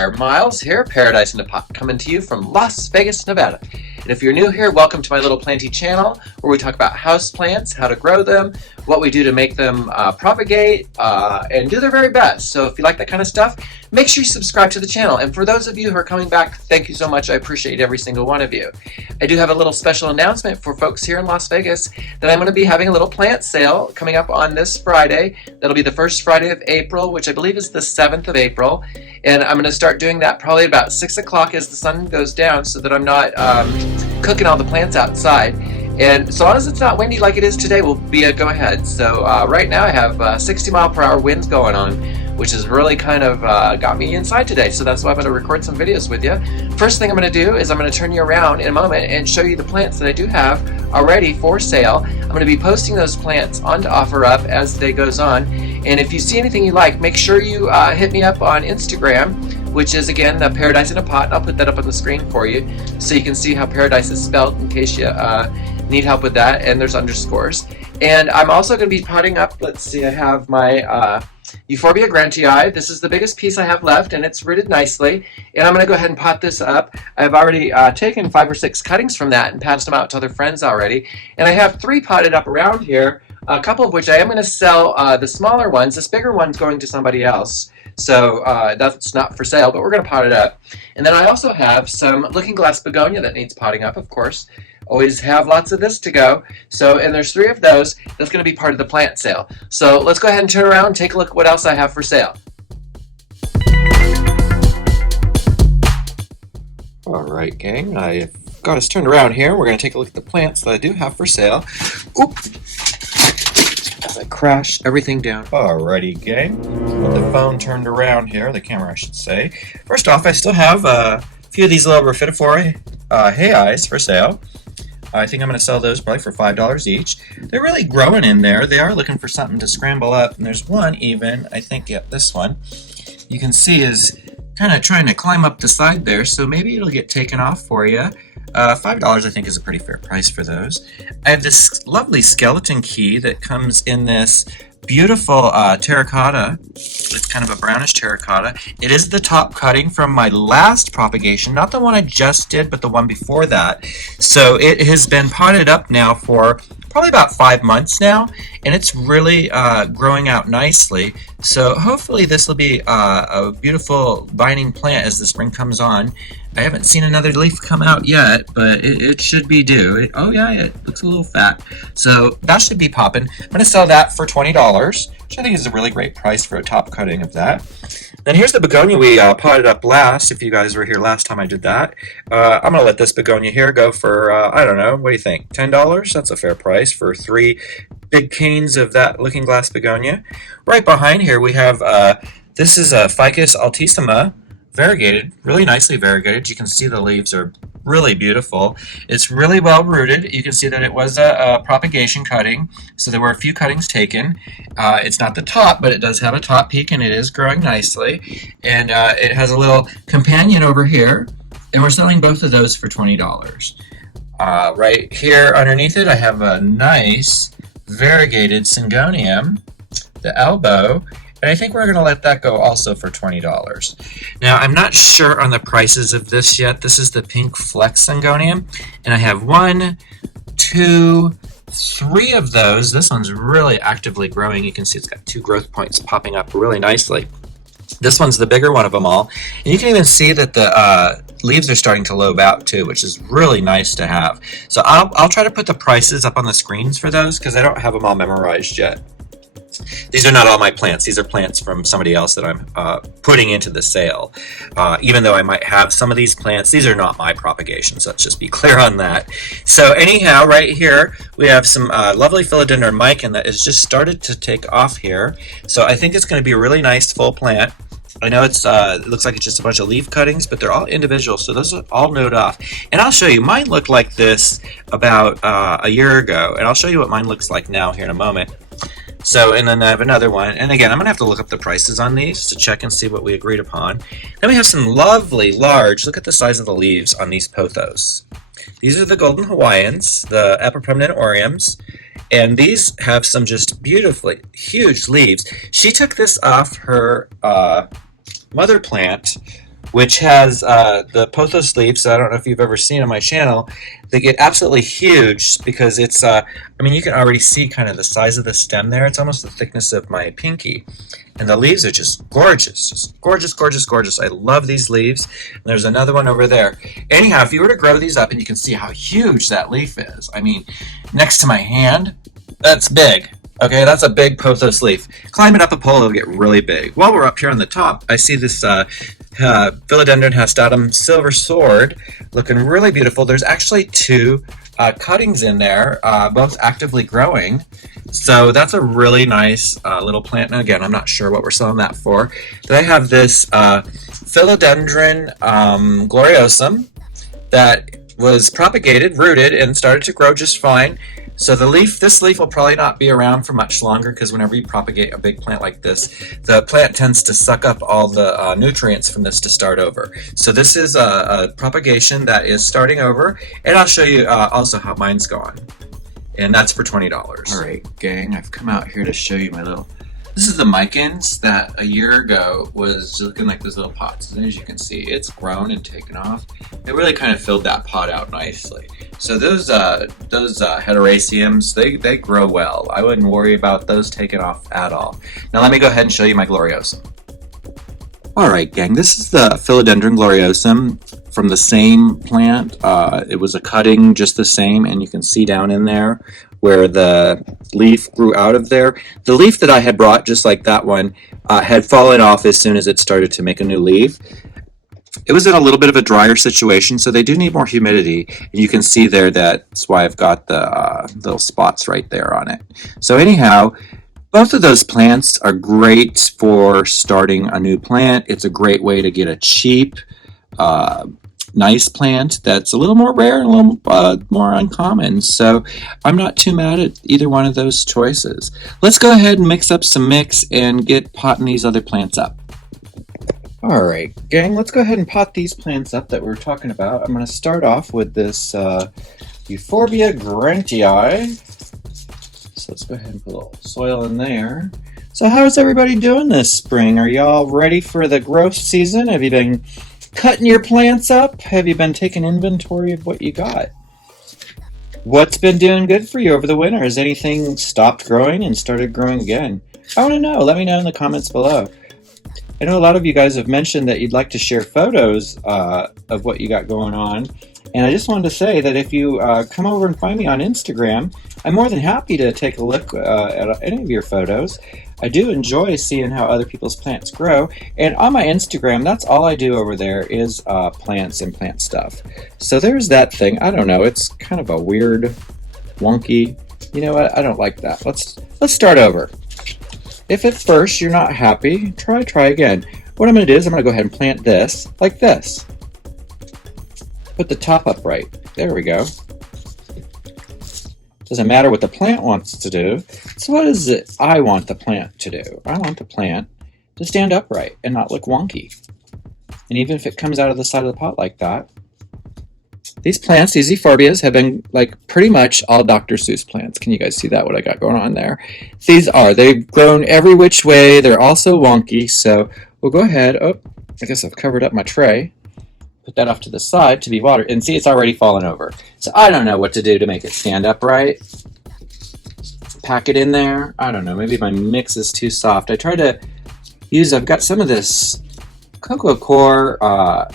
there, Miles here, Paradise in a Pot, coming to you from Las Vegas, Nevada. And if you're new here, welcome to my little planty channel where we talk about houseplants, how to grow them, what we do to make them propagate, and do their very best. So if you like that kind of stuff, make sure you subscribe to the channel. And for those of you who are coming back, thank you so much. I appreciate every single one of you. I do have a little special announcement for folks here in Las Vegas that I'm going to be having a little plant sale coming up on this Friday. That'll be the first Friday of April, which I believe is the 7th of April. And I'm going to start doing that probably about 6 o'clock as the sun goes down so that I'm not cooking all the plants outside. And as long as it's not windy like it is today, we'll be a go-ahead. So right now I have 60 mile per hour winds going on, which has really kind of got me inside today. So that's why I'm going to record some videos with you. First thing I'm going to do is I'm going to turn you around in a moment and show you the plants that I do have already for sale. I'm going to be posting those plants onto OfferUp as the day goes on. And if you see anything you like, make sure you hit me up on Instagram, which is again Paradise in a Pot. I'll put that up on the screen for you so you can see how Paradise is spelled in case you need help with that, and there's underscores. And I'm also going to be potting up, let's see, I have my Euphorbia grantii. This is the biggest piece I have left, and it's rooted nicely. And I'm going to go ahead and pot this up. I've already taken 5 or 6 cuttings from that and passed them out to other friends already. And I have 3 potted up around here, a couple of which I am going to sell the smaller ones. This bigger one's going to somebody else. So that's not for sale, but we're going to pot it up. And then I also have some looking glass begonia that needs potting up, of course. Always have lots of this to go. So, and there's 3 of those. That's going to be part of the plant sale. So let's go ahead and turn around and take a look at what else I have for sale. All right, gang, I've got us turned around here. We're going to take a look at the plants that I do have for sale. Oop! As I crash everything down. Alrighty, gang. With the phone turned around here, the camera I should say. First off, I still have a few of these little Raphidophora Hayais for sale. I think I'm going to sell those probably for $5 each. They're really growing in there. They are looking for something to scramble up. And there's one even, I think, yep, this one, you can see is kind of trying to climb up the side there. So maybe it'll get taken off for you. $5 I think is a pretty fair price for those. I have this lovely skeleton key that comes in this beautiful terracotta. It's kind of a brownish terracotta. It is the top cutting from my last propagation, not the one I just did, but the one before that. So it has been potted up now for probably about 5 months now, and it's really growing out nicely. So hopefully this will be a beautiful vining plant as the spring comes on. I haven't seen another leaf come out yet, but it should be due. Oh yeah, it looks a little fat. So that should be popping. I'm going to sell that for $20, which I think is a really great price for a top cutting of that. Then here's the begonia we potted up last, if you guys were here last time I did that. I'm going to let this begonia here go for, I don't know, what do you think, $10? That's a fair price for 3 big canes of that looking glass begonia. Right behind here we have, this is a Ficus altissima, variegated, really nicely variegated. You can see the leaves are really beautiful. It's really well rooted. You can see that it was a propagation cutting, so there were a few cuttings taken. It's not the top, but it does have a top peak, and it is growing nicely. And it has a little companion over here, and we're selling both of those for $20. Right here underneath it, I have a nice variegated syngonium, the elbow. And I think we're going to let that go also for $20. Now, I'm not sure on the prices of this yet. This is the pink flex syngonium. And I have 1, 2, 3 of those. This one's really actively growing. You can see it's got 2 growth points popping up really nicely. This one's the bigger one of them all. And you can even see that the leaves are starting to lobe out too, which is really nice to have. So I'll try to put the prices up on the screens for those because I don't have them all memorized yet. These are not all my plants. These are plants from somebody else that I'm putting into the sale. Even though I might have some of these plants, these are not my propagations. Let's just be clear on that. So anyhow, right here, we have some lovely philodendron mican that has just started to take off here. So I think it's going to be a really nice full plant. I know it looks like it's just a bunch of leaf cuttings, but they're all individual, so those are all node off. And I'll show you. Mine looked like this about a year ago, and I'll show you what mine looks like now here in a moment. So, and then I have another one. And again, I'm going to have to look up the prices on these to check and see what we agreed upon. Then we have some lovely large, look at the size of the leaves on these pothos. These are the golden Hawaiians, the Apopremnant aureums. And these have some just beautifully huge leaves. She took this off her mother plant which has the pothos leaves. I don't know if you've ever seen on my channel. They get absolutely huge because it's, I mean, you can already see kind of the size of the stem there. It's almost the thickness of my pinky. And the leaves are just gorgeous. Just gorgeous, gorgeous, gorgeous. I love these leaves. And there's another one over there. Anyhow, if you were to grow these up, and you can see how huge that leaf is. I mean, next to my hand, that's big. Okay, that's a big pothos leaf. Climb it up a pole, it'll get really big. While we're up here on the top, I see this Philodendron hastatum silver sword looking really beautiful. There's actually two cuttings in there, both actively growing. So that's a really nice little plant. And again, I'm not sure what we're selling that for. Then I have this Philodendron gloriosum that was propagated, rooted, and started to grow just fine. So this leaf will probably not be around for much longer because whenever you propagate a big plant like this, the plant tends to suck up all the nutrients from this to start over. So this is a propagation that is starting over, and I'll show you also how mine's gone. And that's for $20. All right, gang, I've come out here to show you my little... This is the Micans that a year ago was looking like those little pots. And as you can see, it's grown and taken off. It really kind of filled that pot out nicely. So those heteroeciums, they grow well. I wouldn't worry about those taking off at all. Now let me go ahead and show you my gloriosum. All right, gang, this is the Philodendron gloriosum from the same plant. It was a cutting just the same, and you can see down in there where the leaf grew out of there. The leaf that I had brought, just like that one, had fallen off as soon as it started to make a new leaf. It was in a little bit of a drier situation, so they do need more humidity. And you can see there that's why I've got the little spots right there on it. So anyhow, both of those plants are great for starting a new plant. It's a great way to get a cheap, nice plant that's a little more rare and a little more uncommon. So I'm not too mad at either one of those choices. Let's go ahead and mix up some mix and get potting these other plants up. All right, gang, let's go ahead and pot these plants up that we were talking about. I'm going to start off with this Euphorbia grantii. So let's go ahead and put a little soil in there. So how's everybody doing this spring? Are y'all ready for the growth season? Have you been cutting your plants up? Have you been taking inventory of what you got? What's been doing good for you over the winter? Has anything stopped growing and started growing again? I want to know. Let me know in the comments below. I know a lot of you guys have mentioned that you'd like to share photos of what you got going on. And I just wanted to say that if you come over and find me on Instagram, I'm more than happy to take a look at any of your photos. I do enjoy seeing how other people's plants grow. And on my Instagram, that's all I do over there is plants and plant stuff. So there's that thing. I don't know. It's kind of a weird, wonky. You know what? I don't like that. Let's start over. If at first you're not happy, try again. What I'm going to do is I'm going to go ahead and plant this like this. Put the top up right. There we go. Doesn't matter what the plant wants to do. So what is it I want the plant to do? I want the plant to stand upright and not look wonky. And even if it comes out of the side of the pot like that, these plants, these Euphorbias, have been like pretty much all Dr. Seuss plants. Can you guys see that, what I got going on there? They've grown every which way. They're also wonky. So we'll go ahead. Oh, I guess I've covered up my tray. Put that off to the side to be watered. And see, it's already fallen over. So I don't know what to do to make it stand upright. Pack it in there. I don't know. Maybe my mix is too soft. I try to use, I've got some of this Cocoa Core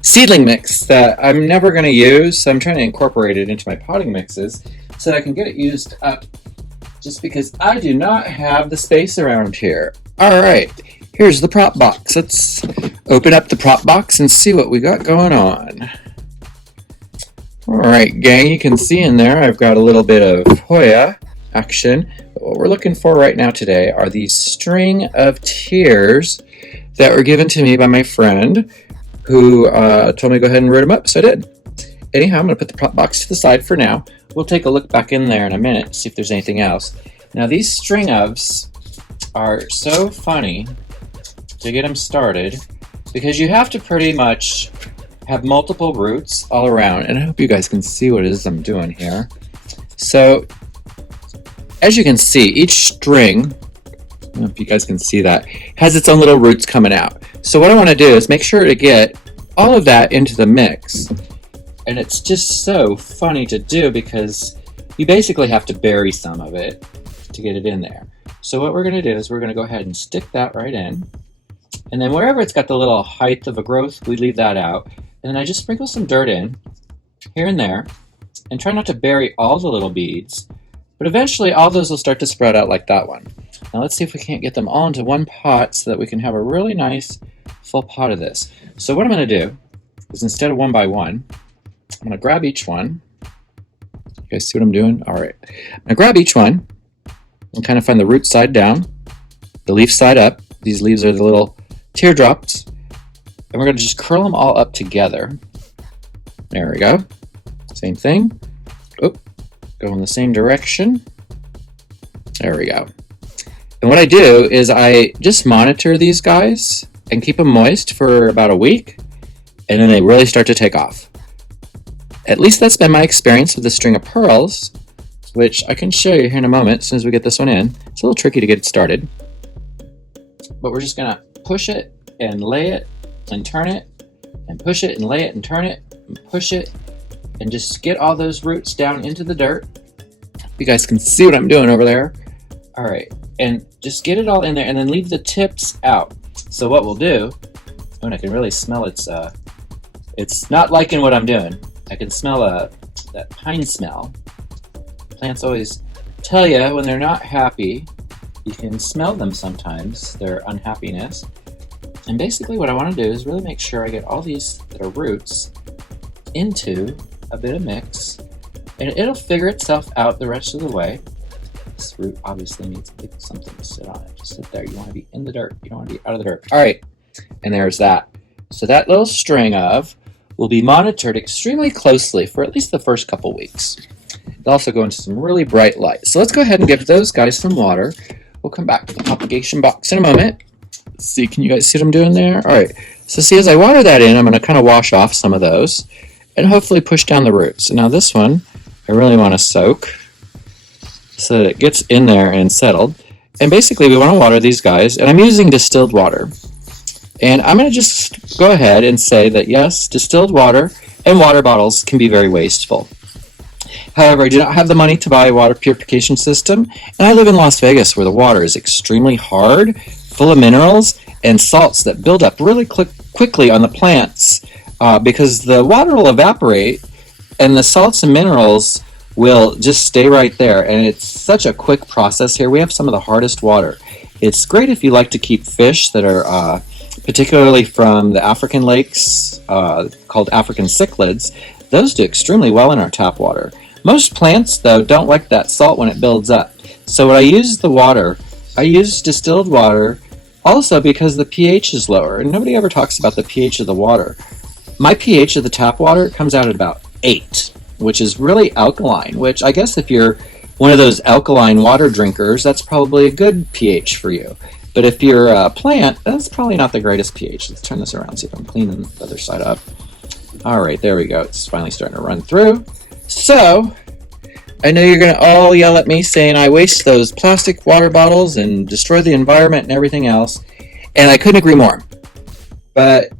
seedling mix that I'm never going to use. So I'm trying to incorporate it into my potting mixes so that I can get it used up just because I do not have the space around here. All right. Here's the prop box. Let's open up the prop box and see what we got going on. All right, gang, you can see in there I've got a little bit of Hoya action. But what we're looking for right now today are these string of tears that were given to me by my friend who told me to go ahead and root them up, so I did. Anyhow, I'm going to put the prop box to the side for now. We'll take a look back in there in a minute, see if there's anything else. Now, these string ofs are so funny to get them started because you have to pretty much have multiple roots all around, and I hope you guys can see what it is I'm doing here. So as you can see, each string don't know if you guys can see that. It has its own little roots coming out. So what I want to do is make sure to get all of that into the mix. And it's just so funny to do because you basically have to bury some of it to get it in there. So what we're going to do is we're going to go ahead and stick that right in. And then wherever it's got the little height of a growth, we leave that out. And then I just sprinkle some dirt in here and there and try not to bury all the little beads. But eventually all those will start to spread out like that one. Now let's see if we can't get them all into one pot so that we can have a really nice full pot of this. So what I'm going to do is instead of one by one, I'm going to grab each one. You guys see what I'm doing? All right. I'm going to grab each one and kind of find the root side down, the leaf side up. These leaves are the little teardrops. And we're going to just curl them all up together. There we go. Same thing. Oop. Go in the same direction. There we go. And what I do is I just monitor these guys and keep them moist for about a week, and then they really start to take off. At least that's been my experience with the string of pearls, which I can show you here in a moment as soon as we get this one in. It's a little tricky to get it started, but we're just gonna push it and lay it and turn it and push it and lay it and turn it and push it and just get all those roots down into the dirt. You guys can see what I'm doing over there. All right, and just get it all in there and then leave the tips out. So what we'll do, oh, and I can really smell it's not liking what I'm doing. I can smell that pine smell. Plants always tell you when they're not happy. You can smell them sometimes, their unhappiness. And basically what I want to do is really make sure I get all these that are roots into a bit of mix, and it'll figure itself out the rest of the way. This root obviously needs something to sit on it. Just sit there. You want to be in the dirt. You don't want to be out of the dirt. All right, and there's that. So that little string of will be monitored extremely closely for at least the first couple weeks. It'll also go into some really bright light. So let's go ahead and give those guys some water. We'll come back to the propagation box in a moment. Let's see, can you guys see what I'm doing there? All right, so see, as I water that in, I'm going to kind of wash off some of those and hopefully push down the roots. And now this one, I really want to soak so that it gets in there and settled. And basically we want to water these guys, and I'm using distilled water. And I'm going to just go ahead and say that yes, distilled water and water bottles can be very wasteful. However, I do not have the money to buy a water purification system, and I live in Las Vegas where the water is extremely hard, full of minerals and salts that build up really quickly on the plants because the water will evaporate and the salts and minerals will just stay right there, and it's such a quick process here. We have some of the hardest water. It's great if you like to keep fish that are particularly from the African lakes called African cichlids. Those do extremely well in our tap water. Most plants, though, don't like that salt when it builds up. So when I use the water, I use distilled water also because the pH is lower, and nobody ever talks about the pH of the water. My pH of the tap water comes out at about 8, which is really alkaline, which I guess if you're one of those alkaline water drinkers, that's probably a good pH for you. But if you're a plant, that's probably not the greatest pH. Let's turn this around, see if I'm cleaning the other side up. All right, there we go. It's finally starting to run through. So, I know you're going to all yell at me saying I waste those plastic water bottles and destroy the environment and everything else, and I couldn't agree more. But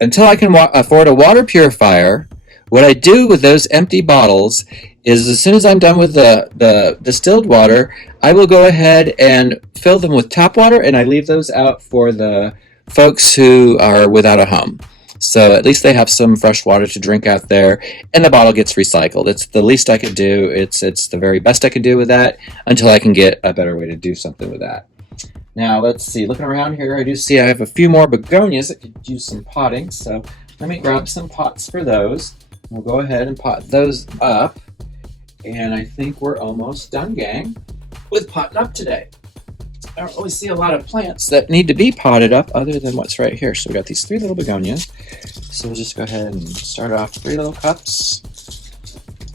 until I can afford a water purifier, what I do with those empty bottles is as soon as I'm done with the distilled water, I will go ahead and fill them with tap water, and I leave those out for the folks who are without a home. So at least they have some fresh water to drink out there, and the bottle gets recycled. It's the least I could do. It's the very best I could do with that until I can get a better way to do something with that. Now, let's see. Looking around here, I do see I have a few more begonias that could use some potting. So let me grab some pots for those. We'll go ahead and pot those up. And I think we're almost done, gang, with potting up today. I don't really see a lot of plants that need to be potted up other than what's right here. So we got these 3 little begonias. So we'll just go ahead and start off 3 little cups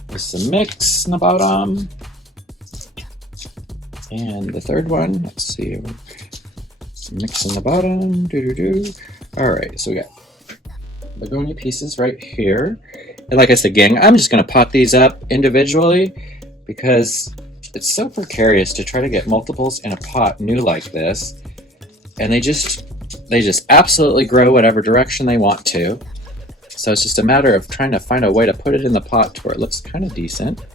with some mix in the bottom. And the third one, let's see, some mix in the bottom. All right, so we got begonia pieces right here. And like I said, gang, I'm just going to pot these up individually because it's so precarious to try to get multiples in a pot new like this, and they just absolutely grow whatever direction they want to. So it's just a matter of trying to find a way to put it in the pot to where it looks kind of decent.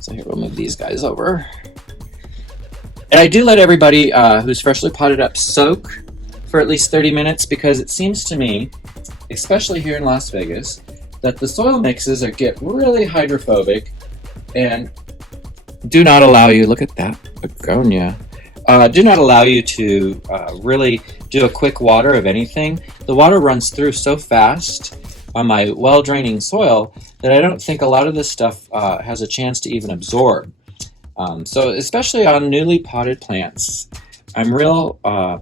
So here, we'll move these guys over. And I do let everybody who's freshly potted up soak for at least 30 minutes, because it seems to me, especially here in Las Vegas, that the soil mixes get really hydrophobic and do not allow you, look at that begonia, do not allow you to really do a quick water of anything. The water runs through so fast on my well-draining soil that I don't think a lot of this stuff has a chance to even absorb. So especially on newly potted plants, I'm real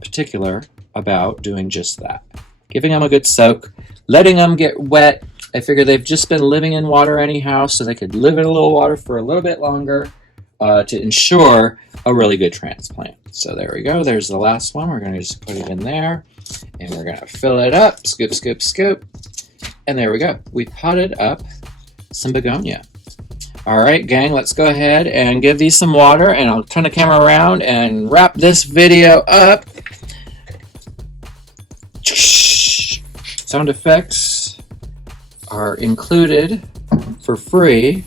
particular about doing just that. Giving them a good soak, letting them get wet. I figure they've just been living in water anyhow, so they could live in a little water for a little bit longer to ensure a really good transplant. So there we go. There's the last one. We're going to just put it in there, and we're going to fill it up. Scoop, scoop, scoop. And there we go. We potted up some begonia. All right, gang, let's go ahead and give these some water, and I'll turn the camera around and wrap this video up. Sound effects are included for free.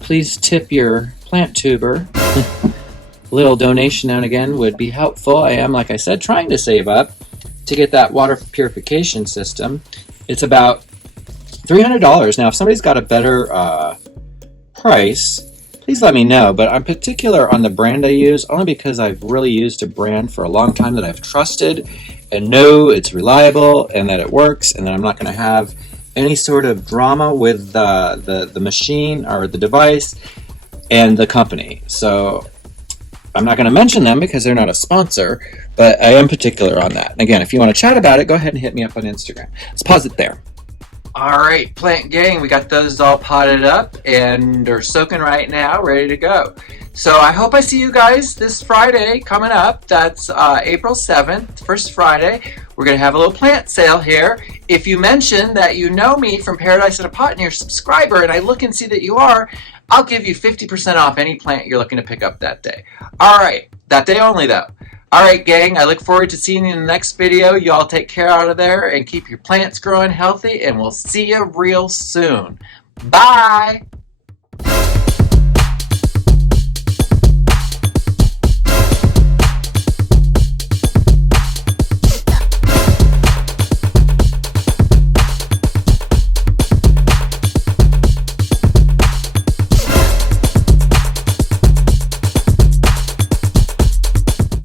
Please tip your plant tuber. A little donation now and again would be helpful. I am, like I said, trying to save up to get that water purification system. It's about $300. Now, if somebody's got a better price, please let me know. But I'm particular on the brand I use, only because I've really used a brand for a long time that I've trusted and know it's reliable and that it works, and that I'm not going to have any sort of drama with the machine or the device and the company. So I'm not going to mention them because they're not a sponsor, but I am particular on that. And again, if you want to chat about it, go ahead and hit me up on Instagram. Let's pause it there. All right, plant gang, we got those all potted up and they're soaking right now, ready to go. So I hope I see you guys this Friday coming up. That's April 7th, first Friday. We're going to have a little plant sale here. If you mention that you know me from Paradise in a Pot and you're a subscriber, and I look and see that you are, I'll give you 50% off any plant you're looking to pick up that day. All right, that day only though. All right, gang, I look forward to seeing you in the next video. You all take care out of there and keep your plants growing healthy, and we'll see you real soon. Bye.